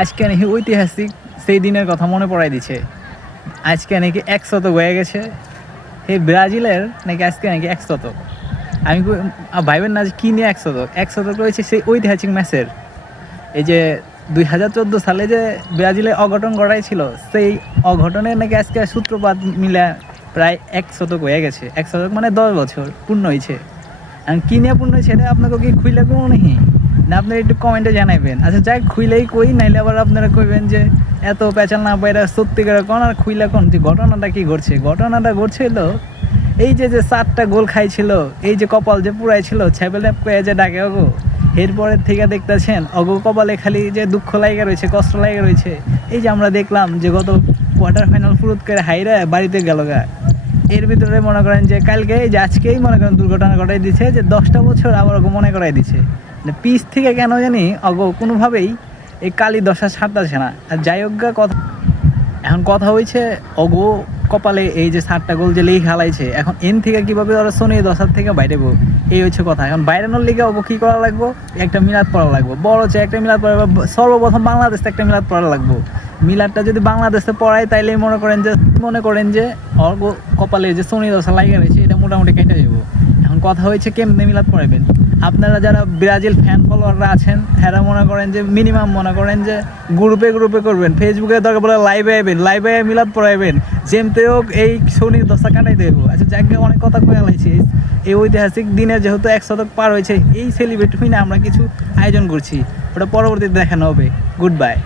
আজকে নাকি ঐতিহাসিক সেই দিনের কথা মনে পড়াই দিছে। আজকে নাকি 100 হয়ে গেছে, এই ব্রাজিলের নাকি আজকে নাকি 100। আমি ভাইবেন না যে কী নিয়ে 100 রয়েছে সেই ঐতিহাসিক ম্যাচের। এই যে 2014 সালে যে ব্রাজিলে অঘটন ঘটাইছিল, সেই অঘটনের নাকি আজকে সূত্রপাত মিলে প্রায় 100 হয়ে গেছে। 100 মানে 10 বছর পূর্ণ হয়েছে। আর কী নিয়ে পূর্ণ হয়েছে এটা আপনাকে কি খুইলে কোনো নেই না, আপনারা একটু কমেন্টে জানাইবেন। আচ্ছা যাই খুইলেই কই, নাইলে আবার আপনারা কইবেন যে এত পেঁচাল না বাইরা সত্যি করে কোন আর খুইলা কোন যে ঘটনাটা কি ঘটছে। ঘটনাটা ঘটছিল এই যে 4টা গোল খাইছিল, এই যে কপাল যে পুরাইছিল ছেবেলে যে ডাকে অগো, এরপরের থেকে দেখতেছেন অগো কপালে খালি যে দুঃখ লাইগা রয়েছে, কষ্ট লাইগা রয়েছে। এই যে আমরা দেখলাম যে গত কোয়ার্টার ফাইনাল ফুরুত করে হাইরা বাড়িতে গেল গা, এর ভিতরে মনে করেন যে কালকে যে আজকেই মনে করেন দুর্ঘটনা ঘটাই দিচ্ছে, যে 10টা বছর আবার ওকে মনে করাই দিচ্ছে। পিস থেকে কেন জানি অগো কোনোভাবেই এই কালি দশা ছাড়তেছে না। আর যাই হোক কথা, এখন কথা হয়েছে অগো কপালে এই যে 7টা গোল যে লিগ হালাইছে, এখন এন থেকে কীভাবে ওরা শনি দশার থেকে বাইরেবো, এই হচ্ছে কথা। এখন বাইরানোর লিগে অগো কী করা লাগবো, একটা মিলাদ পড়া লাগবো, বড় হচ্ছে একটা মিলাদ পড়া, সর্বপ্রথম বাংলাদেশে একটা মিলাদ পড়া লাগবো। মিলাদটা যদি বাংলাদেশে পড়ায় তাইলে মনে করেন যে অগো কপালে যে শনি দশা লাগিয়ে রয়েছে এটা মোটামুটি কেটে যাবো। এখন কথা হয়েছে কেমনে মিলাদ পড়াবেন। আপনারা যারা ব্রাজিল ফ্যান ফলোয়াররা আছেন এরা মনে করেন যে মিনিমাম মনে করেন যে গ্রুপে করবেন, ফেসবুকে দরকার পড়ে লাইভে মিলাদ পড়াইবেন, যেমতে হোক এই শনির দশা কাটাই দেবো। আচ্ছা যাকে অনেক কথা কয়ে লাইছি, এই ঐতিহাসিক দিনে যেহেতু 100 পার হয়েছে, এই সেলিব্রেট হয়ে আমরা কিছু আয়োজন করছি, ওটা পরবর্তীতে দেখানো হবে। Good bye.